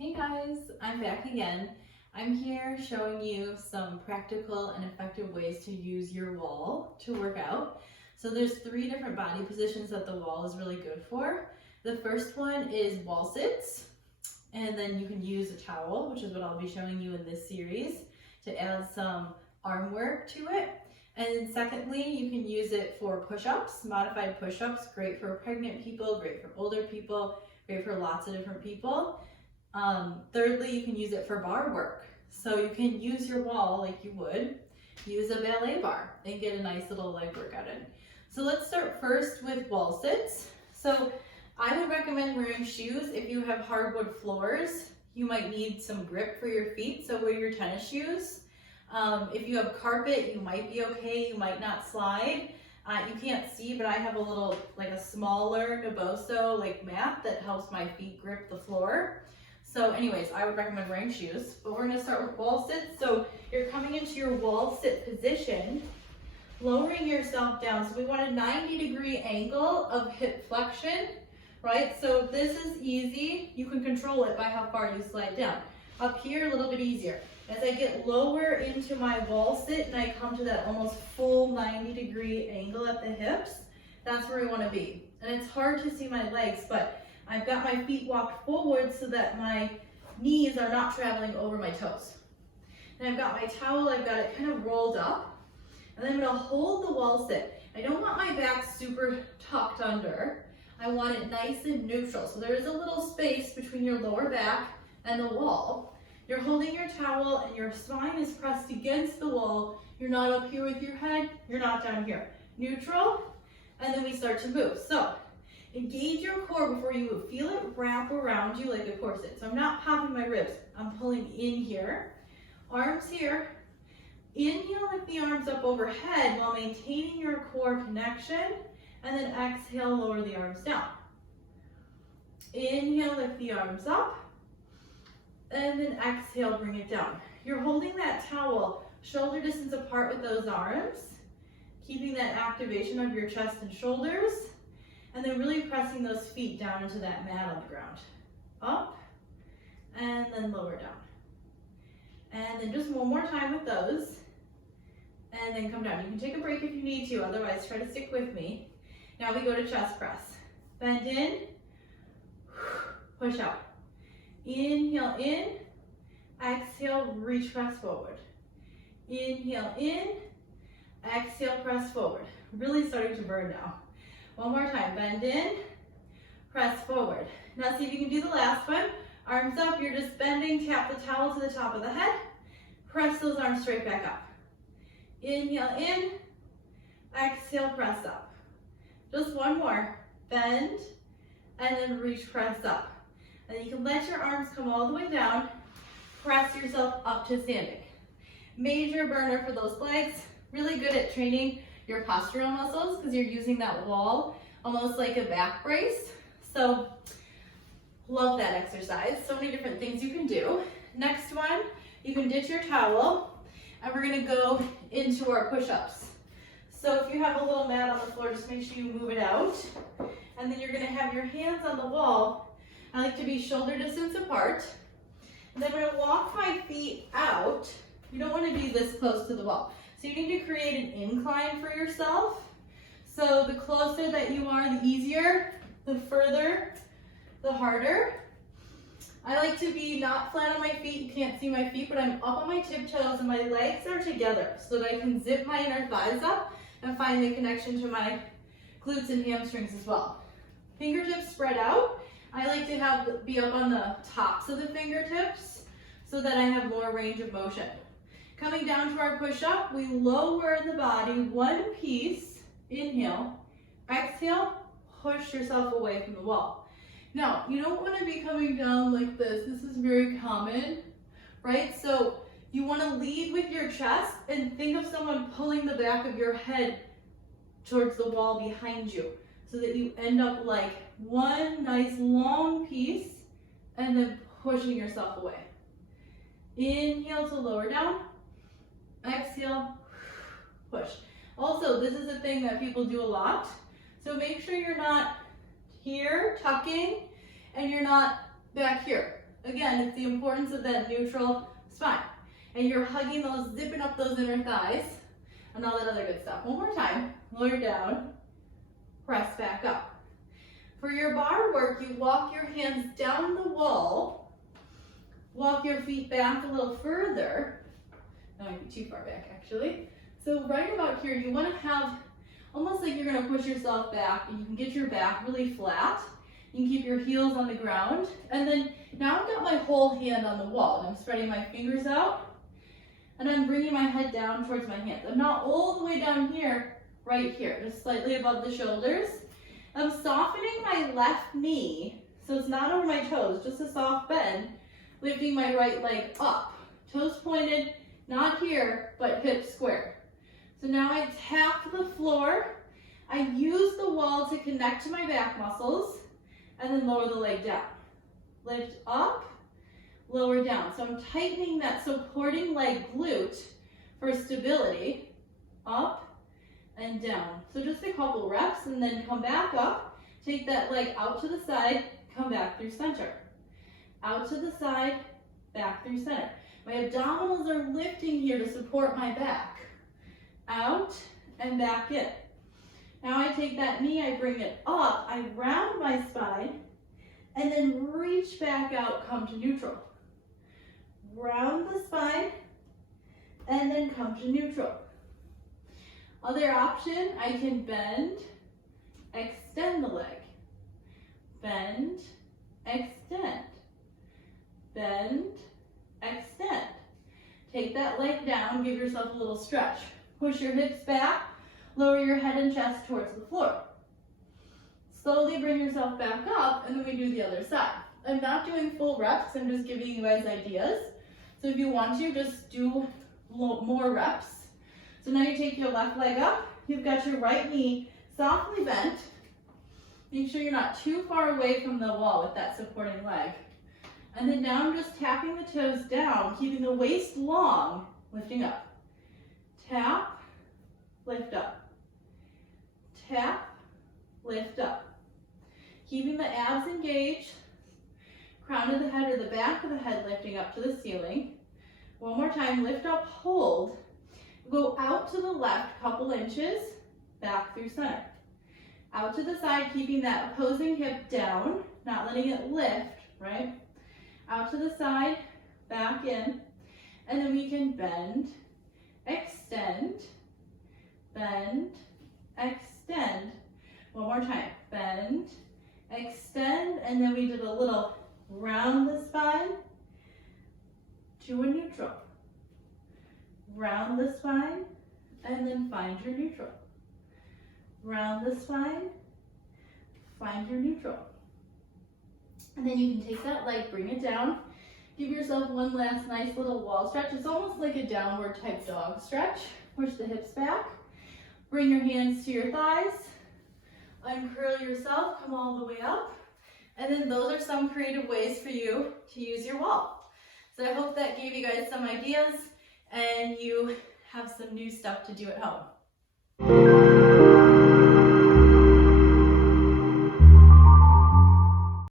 Hey guys, I'm back again. I'm here showing you some practical and effective ways to use your wall to work out. So there's 3 different body positions that the wall is really good for. The first one is wall sits, and then you can use a towel, which is what I'll be showing you in this series, to add some arm work to it. And secondly, you can use it for push-ups, modified push-ups, great for pregnant people, great for older people, great for lots of different people. Thirdly, you can use it for bar work. So you can use your wall like you would use a ballet bar and get a nice little leg workout in. So let's start first with wall sits. So I would recommend wearing shoes. If you have hardwood floors, you might need some grip for your feet, so wear your tennis shoes. If you have carpet, you might be okay, you might not slide. You can't see, but I have a little, like a smaller 𝘂𝒹𝒄 mat that helps my feet grip the floor. So anyways, I would recommend wearing shoes, but we're gonna start with wall sits. So you're coming into your wall sit position, lowering yourself down. So we want a 90-degree angle of hip flexion, right? So this is easy. You can control it by how far you slide down. Up here, a little bit easier. As I get lower into my wall sit and I come to that almost full 90-degree angle at the hips, that's where I wanna be. And it's hard to see my legs, but I've got my feet walked forward so that my knees are not traveling over my toes. And I've got my towel, I've got it kind of rolled up. And then I'm gonna hold the wall sit. I don't want my back super tucked under. I want it nice and neutral. So there is a little space between your lower back and the wall. You're holding your towel and your spine is pressed against the wall. You're not up here with your head, you're not down here. Neutral, and then we start to move. So engage your core before you move. Feel it wrap around you like a corset. So I'm not popping my ribs. I'm pulling in here. Arms here. Inhale, lift the arms up overhead while maintaining your core connection. And then exhale, lower the arms down. Inhale, lift the arms up. And then exhale, bring it down. You're holding that towel shoulder distance apart with those arms, keeping that activation of your chest and shoulders. And then really pressing those feet down into that mat on the ground. Up, and then lower down. And then just one more time with those. And then come down. You can take a break if you need to, otherwise try to stick with me. Now we go to chest press. Bend in, push out. Inhale in, exhale, reach, press forward. Inhale in, exhale, press forward. Really starting to burn now. One more time, bend in, press forward. Now see if you can do the last one. Arms up, you're just bending, tap the towel to the top of the head. Press those arms straight back up. Inhale in, exhale, press up. Just one more, bend, and then reach, press up. And you can let your arms come all the way down, press yourself up to standing. Major burner for those legs, really good at training your postural muscles because you're using that wall almost like a back brace. So love that exercise. So many different things you can do. Next one, you can ditch your towel and we're gonna go into our push-ups. So if you have a little mat on the floor, just make sure you move it out. And then you're gonna have your hands on the wall. I like to be shoulder distance apart. And then I'm gonna walk my feet out. You don't wanna be this close to the wall. So you need to create an incline for yourself. So the closer that you are, the easier. The further, the harder. I like to be not flat on my feet. You can't see my feet, but I'm up on my tiptoes and my legs are together so that I can zip my inner thighs up and find the connection to my glutes and hamstrings as well. Fingertips spread out. I like to be up on the tops of the fingertips so that I have more range of motion. Coming down to our push-up, we lower the body one piece. Inhale, exhale, push yourself away from the wall. Now, you don't want to be coming down like this. This is very common, right? So you want to lead with your chest and think of someone pulling the back of your head towards the wall behind you so that you end up like one nice long piece and then pushing yourself away. Inhale to lower down. Exhale, push. Also, this is a thing that people do a lot. So make sure you're not here tucking and you're not back here. Again, it's the importance of that neutral spine. And you're hugging those, zipping up those inner thighs, and all that other good stuff. One more time, lower down, press back up. For your bar work, you walk your hands down the wall, walk your feet back a little further. Not going to be too far back, actually. So right about here, you want to have almost like you're going to push yourself back, and you can get your back really flat. You can keep your heels on the ground. And then now I've got my whole hand on the wall, and I'm spreading my fingers out, and I'm bringing my head down towards my hands. I'm not all the way down here, right here, just slightly above the shoulders. I'm softening my left knee, so it's not over my toes, just a soft bend, lifting my right leg up. Toes pointed, not here, but hips squared. So now I tap the floor. I use the wall to connect to my back muscles, and then lower the leg down. Lift up, lower down. So I'm tightening that supporting leg glute for stability. Up and down. So just a couple reps, and then come back up. Take that leg out to the side, come back through center. Out to the side, back through center. My abdominals are lifting here to support my back. Out and back in. Now I take that knee, I bring it up, I round my spine, and then reach back out, come to neutral. Round the spine, and then come to neutral. Other option, I can bend, extend the leg. Bend, extend. Bend, extend. Take that leg down, give yourself a little stretch. Push your hips back, lower your head and chest towards the floor. Slowly bring yourself back up, and then we do the other side. I'm not doing full reps, I'm just giving you guys ideas. So if you want to, just do more reps. So now you take your left leg up, you've got your right knee softly bent. Make sure you're not too far away from the wall with that supporting leg. And then now I'm just tapping the toes down, keeping the waist long, lifting up. Tap, lift up. Tap, lift up. Keeping the abs engaged, crown of the head or the back of the head lifting up to the ceiling. One more time, lift up, hold. Go out to the left, couple inches, back through center. Out to the side, keeping that opposing hip down, not letting it lift, right? Out to the side, back in, and then we can bend, extend, bend, extend. One more time, bend, extend, and then we did a little round the spine to a neutral. Round the spine, and then find your neutral. Round the spine, find your neutral. And then you can take that leg, bring it down. Give yourself one last nice little wall stretch. It's almost like a downward type dog stretch. Push the hips back. Bring your hands to your thighs. Uncurl yourself, come all the way up. And then those are some creative ways for you to use your wall. So I hope that gave you guys some ideas and you have some new stuff to do at home.